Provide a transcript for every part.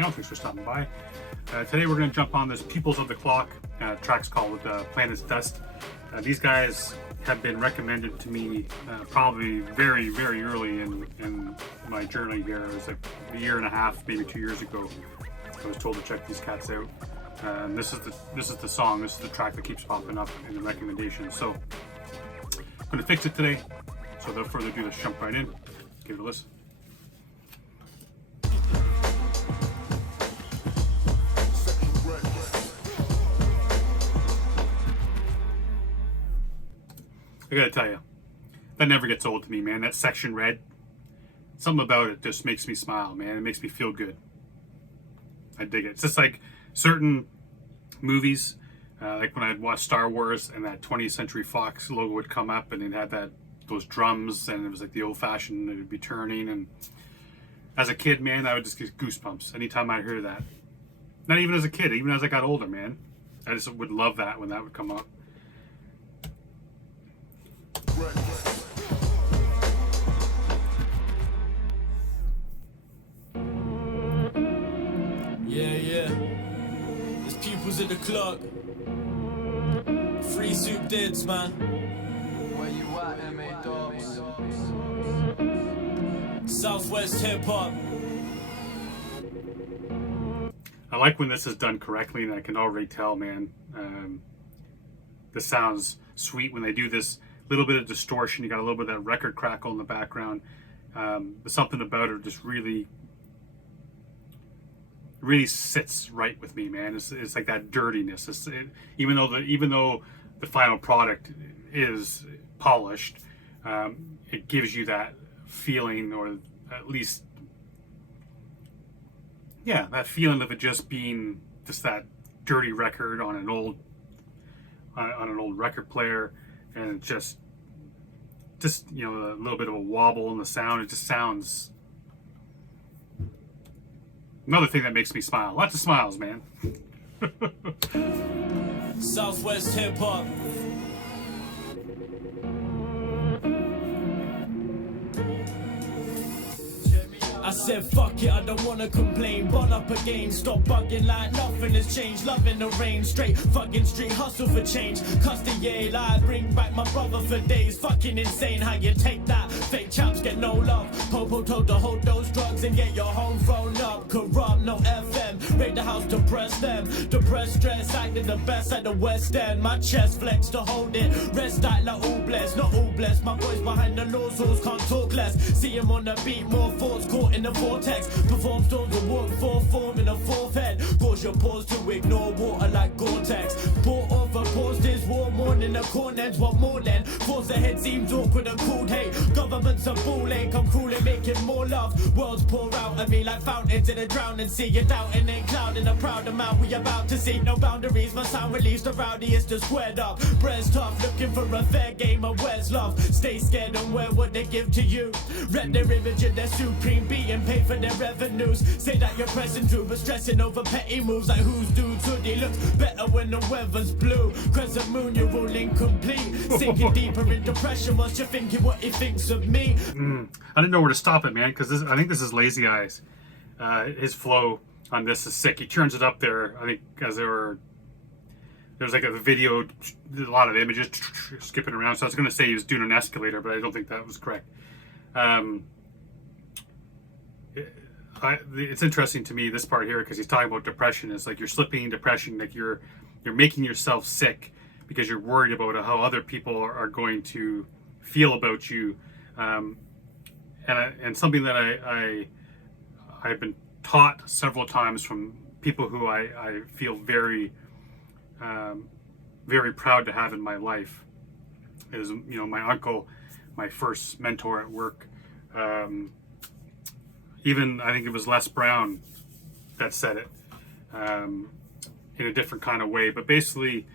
channel. Thanks for stopping by. Today we're going to jump on this Pupils of the Clock. Track's called Planet's Dust. These guys have been recommended to me probably very, very early in my journey here. It was like a year and a half, maybe 2 years ago. I was told to check these cats out. This is the song. This is the track that keeps popping up in the recommendations. So I'm going to fix it today. So without further ado, let's jump right in. Give it a listen. I gotta tell you, that never gets old to me, man. That Sektion Red, something about it just makes me smile, man. It makes me feel good. I dig it. It's just like certain movies, like when I'd watch Star Wars and that 20th Century Fox logo would come up and it had those drums and it was like the old-fashioned, it would be turning. And as a kid, man, I would just get goosebumps anytime I heard that. Not even as a kid, even as I got older, man. I just would love that when that would come up. Yeah. There's pupils at the clock. Free soup dids, man. Where you at, MA Dobbs? Southwest hip hop. I like when this is done correctly, and I can already tell, man. This sounds sweet when they do this little bit of distortion. You got a little bit of that record crackle in the background. But something about it just really sits right with me, man. It's like that dirtiness. Even though the final product is polished, it gives you that feeling, or at least, yeah, that feeling of it just being just that dirty record on an old record player, and just a little bit of a wobble in the sound. It just sounds. Another thing that makes me smile. Lots of smiles, man. Southwest hip hop. I said fuck it, I don't wanna complain. Bun up again, stop bugging like nothing has changed. Loving the rain, straight fucking street hustle for change. Cuss the Yale, I bring back my brother for days. Fucking insane how you take that. Fake chaps get no love. Popo told to hold those drugs and get your home thrown up. Corrupt, no FM. Raid the house to press them. Depressed, stress, acting the best at the West End. My chest flex to hold it. Rest like all blessed, not all blessed. My boys behind the law source can't talk less. See him on the beat, more thoughts caught in the vortex. Perform storms and walk for form in a fourth head. Pause your pause to ignore water like Gore-Tex. Pour over pause this war morning. The corners want more than force the head seems awkward and cool. Hey, government's a ball ache. I'm cool and making more love. Worlds pour out at me like fountains in a drowning sea. You're doubting and clouding a proud amount. We about to see no boundaries. My sound released the rowdiest to squared up. Breast tough, looking for a fair game of where's love. Stay scared and wear what they give to you. Rep their image and their supreme being. Pay for their revenues. Say that you're pressing through, but stressing over petty moves like whose dude's hoodie looks better when the weather's blue. Crescent moon, you're all incomplete. Sinking deeper in depression whilst you're thinking what he thinks of me. I didn't know where to stop it, man, because I think this is Lazy Eyes. His flow on this is sick. He turns it up there, I think, as there's like a video, a lot of images skipping around. So I was going to say he was doing an escalator, but I don't think that was correct. It's interesting to me, this part here, because he's talking about depression. It's like you're slipping in depression, like you're making yourself sick because you're worried about how other people are going to feel about you. And something that I've been taught several times from people who I feel very very proud to have in my life is, my uncle, my first mentor at work. Even I think it was Les Brown that said it in a different kind of way. But basically,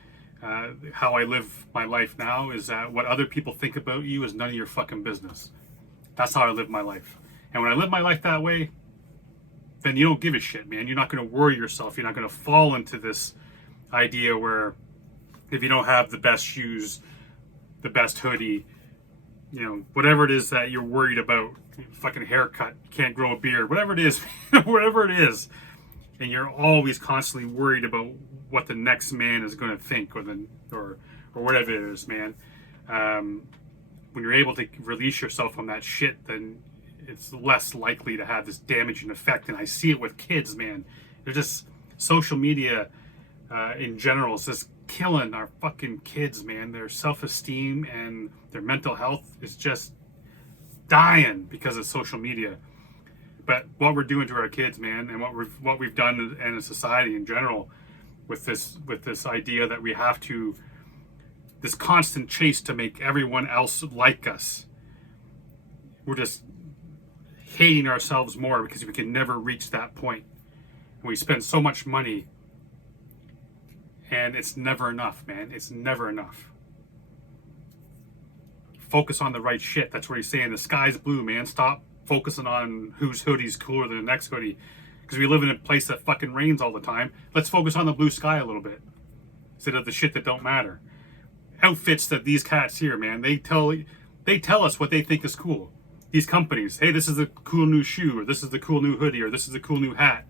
how I live my life now is that what other people think about you is none of your fucking business. That's how I live my life. And when I live my life that way, then you don't give a shit, man. You're not going to worry yourself. You're not going to fall into this idea where if you don't have the best shoes, the best hoodie, whatever it is that you're worried about, fucking haircut, can't grow a beard, whatever it is, whatever it is, and you're always constantly worried about what the next man is going to think, or whatever it is, man. When you're able to release yourself from that shit, then it's less likely to have this damaging effect. And I see it with kids, man. They're just, social media in general is just killing our fucking kids, man. Their self-esteem and their mental health is just dying because of social media. But what we're doing to our kids, man, and what we've done in a society in general, with this idea that we have to, this constant chase to make everyone else like us. We're just hating ourselves more because we can never reach that point. And we spend so much money, and it's never enough, man. It's never enough. Focus on the right shit. That's what he's saying. The sky's blue, man. Stop focusing on whose hoodie's cooler than the next hoodie, because we live in a place that fucking rains all the time. Let's focus on the blue sky a little bit instead of the shit that don't matter. Outfits that these cats here, man, they tell us what they think is cool. These companies, hey, this is a cool new shoe, or this is the cool new hoodie, or this is the cool new hat,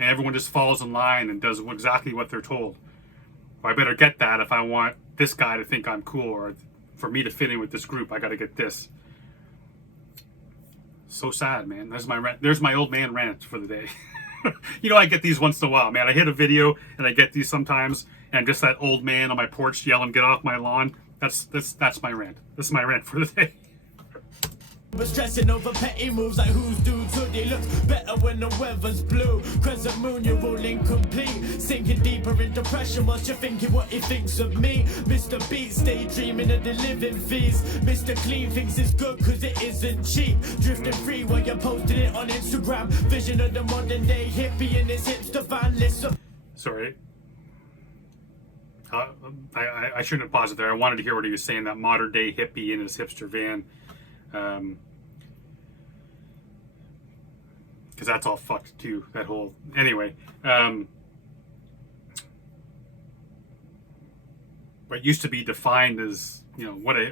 and everyone just falls in line and does exactly what they're told. Well, I better get that if I want this guy to think I'm cool, or for me to fit in with this group, I got to get this. So sad, man. There's my rant. There's my old man rant for the day. You know, I get these once in a while, man. I hit a video and I get these sometimes, and I'm just that old man on my porch yelling, "Get off my lawn." That's my rant. This is my rant for the day. But stressing over petty moves like whose dude's hoodie looks better when the weather's blue. Crescent moon, you're all incomplete. Sinking deeper in depression whilst you're thinking what he thinks of me. Mr. Beats daydreaming of the living fees. Mr. Clean thinks it's good cause it isn't cheap. Drifting free while you're posting it on Instagram. Vision of the modern day hippie in his hipster van. Listen. Sorry. I shouldn't have paused it there. I wanted to hear what he was saying, that modern day hippie in his hipster van. Because that's all fucked too, that whole, anyway. What used to be defined as, you know, what a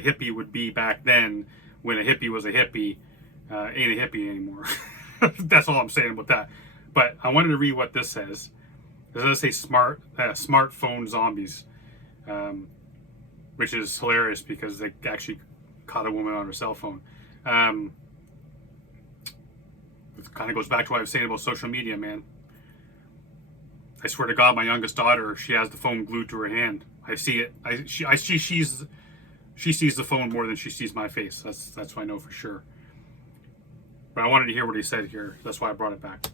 hippie would be back then, when a hippie was a hippie, ain't a hippie anymore. That's all I'm saying about that. But I wanted to read what this says. It does say smartphone zombies, which is hilarious because they actually caught a woman on her cell phone. It kind of goes back to what I was saying about social media, man. I swear to God, my youngest daughter, she has the phone glued to her hand. I see it. She sees the phone more than she sees my face. That's what I know for sure. But I wanted to hear what he said here. That's why I brought it back.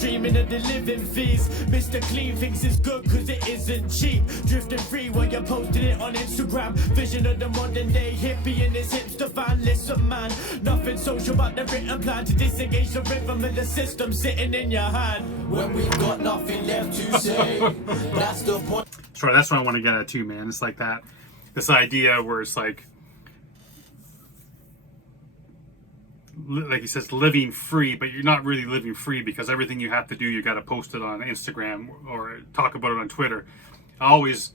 Dreaming of the living fees. Mr. Clean thinks it's good cause it isn't cheap. Drifting free while you're posting it on Instagram. Vision of the modern day hippie in his hipster van. Listen, man, nothing social but the written plan to disengage the rhythm of the system sitting in your hand. When we've got nothing left to say, that's the point. Sorry, that's what I want to get at too, man. It's like that, this idea where it's like he says, living free, but you're not really living free, because everything you have to do, you got to post it on Instagram or talk about it on Twitter. It always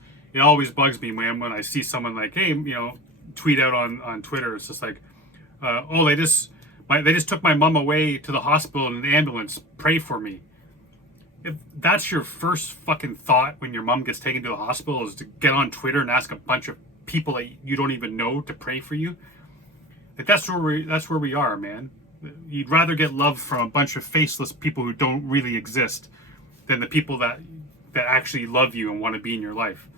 bugs me, man, when I see someone like, hey, you know, tweet out on Twitter. It's just like, oh, they just took my mom away to the hospital in an ambulance. Pray for me. If that's your first fucking thought when your mom gets taken to the hospital, is to get on Twitter and ask a bunch of people that you don't even know to pray for you. Like that's where we are, man. You'd rather get love from a bunch of faceless people who don't really exist than the people that actually love you and want to be in your life.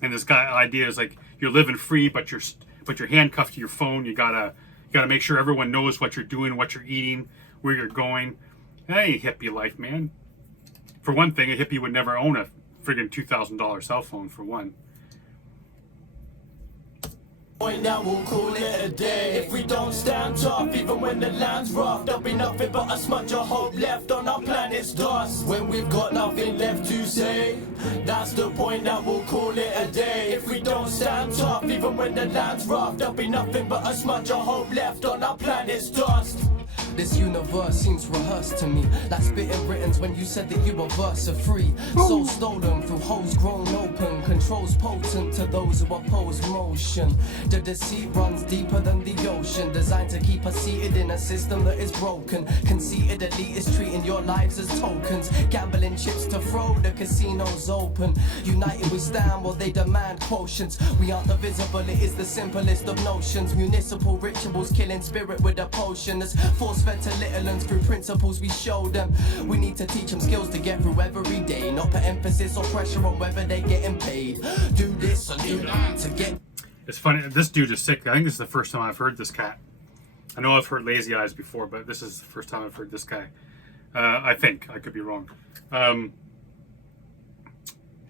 And this idea is like, you're living free, but you're handcuffed to your phone. You gotta make sure everyone knows what you're doing, what you're eating, where you're going. That ain't hippie life, man. For one thing, a hippie would never own a friggin' $2,000 cell phone, for one. Now we'll call it a day. If we don't stand tough, even when the land's rough, there'll be nothing but a smudge of hope left on our planet's dust. When we've got nothing left to say, that's the point that we'll call it a day. If we don't stand tough, even when the land's rough, there'll be nothing but a smudge of hope left on our planet's dust. This universe seems rehearsed to me, like spitting writtens when you said that you were versa-free. Soul stolen through holes grown open, controls potent to those who oppose motion. The deceit runs deeper than the ocean, designed to keep us seated in a system that is broken. Conceited elitists treating your lives as tokens, gambling chips to throw the casinos open. United we stand while they demand quotients. We aren't the visible, it is the simplest of notions. Municipal rituals killing spirit with a potion. As force fed to little ones through principles we show them. We need to teach them skills to get through every day, not put emphasis or pressure on whether they're getting paid. Do this and do that to get. It's funny, this dude is sick. I think this is the first time I've heard this cat. I know I've heard Lazy Eyes before, but this is the first time I've heard this guy. I think. I could be wrong.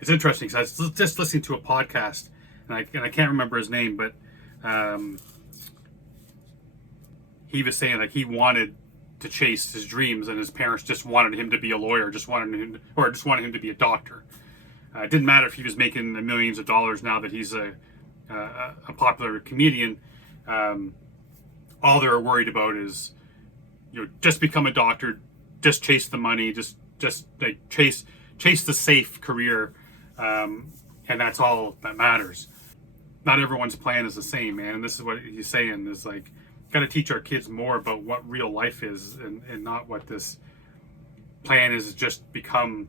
It's interesting because I was just listening to a podcast, and I can't remember his name, but he was saying like he wanted to chase his dreams, and his parents just wanted him to be a lawyer, just wanted him to be a doctor. It didn't matter if he was making millions of dollars now that he's a popular comedian. All they're worried about is, just become a doctor, just chase the money, just like chase the safe career, and that's all that matters. Not everyone's plan is the same, man. And this is what he's saying is like, got to teach our kids more about what real life is, and not what this plan is. Just become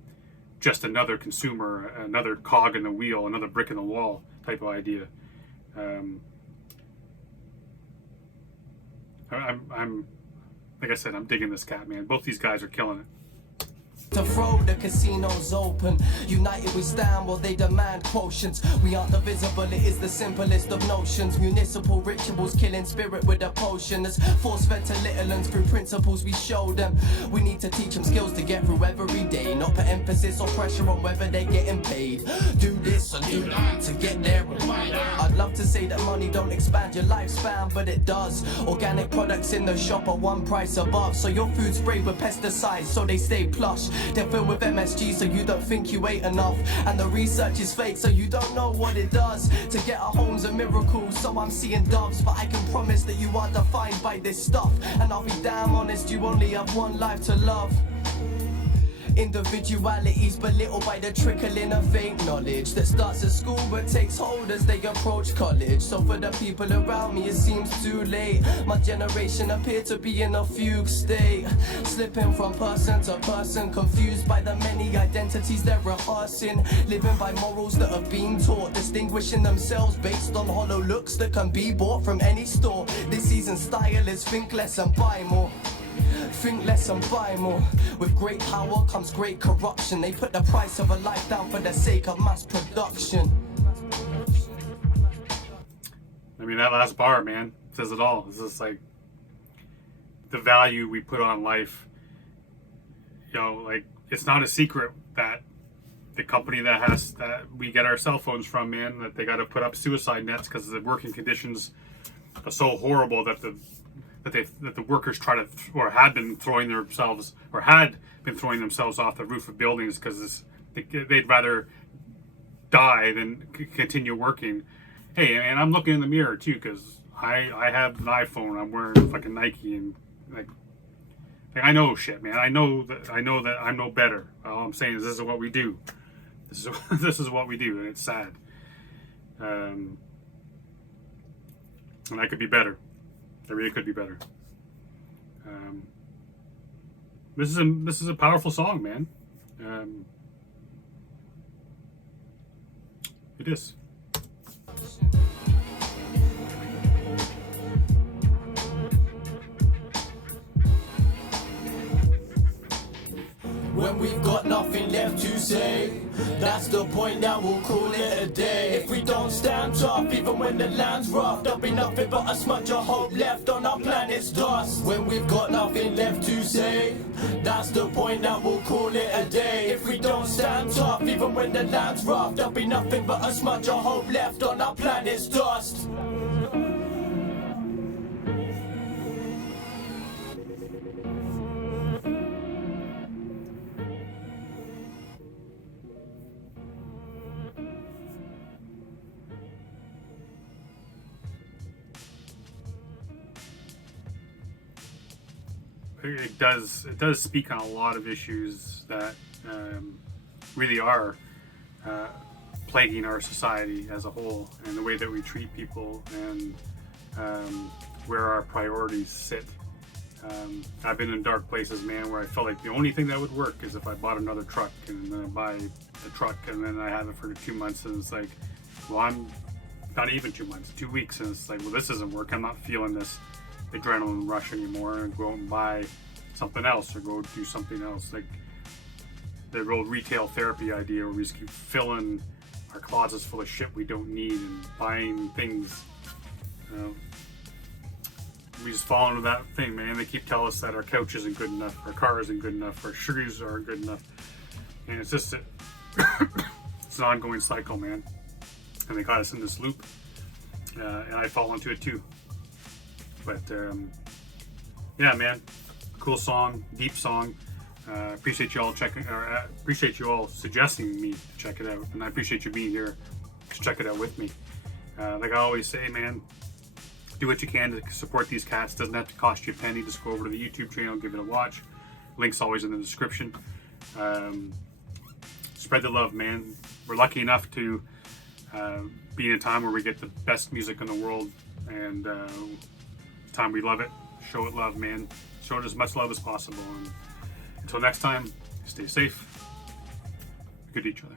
just another consumer, another cog in the wheel, another brick in the wall type of idea. I'm like I said, I'm digging this cat, man. Both these guys are killing it. To throw the casinos open. United we stand while they demand quotients. We aren't the visible, it is the simplest of notions. Municipal rituals killing spirit with a potion. As force fed to little ones through principles we show them. We need to teach them skills to get through every day, not put emphasis or pressure on whether they're getting paid. Do this and do that to get there. I'd love to say that money don't expand your lifespan, but it does. Organic products in the shop are one price above, so your food's sprayed with pesticides so they stay plush. They're filled with MSG so you don't think you ate enough, and the research is fake so you don't know what it does. To get a home's a miracle, so I'm seeing doves, but I can promise that you are defined by this stuff. And I'll be damn honest, you only have one life to love. Individualities belittled by the trickling of fake knowledge that starts at school but takes hold as they approach college. So for the people around me it seems too late. My generation appear to be in a fugue state, slipping from person to person, confused by the many identities they're rehearsing, living by morals that have been taught, distinguishing themselves based on hollow looks that can be bought from any store. This season's style is think less and buy more. Think less and buy more. With great power comes great corruption. They put the price of a life down for the sake of mass production. I mean, that last bar, man, says it all. It's just like the value we put on life. Like it's not a secret that the company that we get our cell phones from, man, that they got to put up suicide nets because the working conditions are so horrible that the workers had been throwing themselves off the roof of buildings because they'd rather die than continue working. Hey, and I'm looking in the mirror too because I have an iPhone. I'm wearing fucking Nike and like I know shit, man. I know that I'm no better. All I'm saying is this is what we do. This is what we do, and it's sad. And I could be better. It really could be better. This is a powerful song, man. It is. When we've got nothing left to say, that's the point that we'll call it a day. If we don't stand tough, even when the land's rough, there'll be nothing but a smudge of hope left on our planet's dust. When we've got nothing left to say, that's the point that we'll call it a day. If we don't stand tough, even when the land's rough, there'll be nothing but a smudge of hope left on our planet's dust. it does speak on a lot of issues that really are plaguing our society as a whole, and the way that we treat people, and where our priorities sit. I've been in dark places, man, where I felt like the only thing that would work is if I bought another truck, and then I buy a truck and then I have it for 2 months, and it's like, well, I'm not even 2 months, 2 weeks, and it's like, well, this doesn't work. I'm not feeling this adrenaline rush anymore, and go out and buy something else or go do something else. Like the real retail therapy idea, where we just keep filling our closets full of shit we don't need and buying things. We just fall into that thing, man. They keep telling us that our couch isn't good enough, our car isn't good enough, our shoes aren't good enough, and it's just it's an ongoing cycle, man. And they got us in this loop, and I fall into it too. But yeah, man, cool song, deep song. Appreciate you all appreciate you all suggesting me to check it out, and I appreciate you being here to check it out with me. Like I always say, man, do what you can to support these cats. Doesn't have to cost you a penny. Just go over to the YouTube channel, give it a watch. Link's always in the description. Spread the love, man. We're lucky enough to be in a time where we get the best music in the world, and time we love it. Show it love, man. Show it as much love as possible. And until next time, stay safe. Good to each other.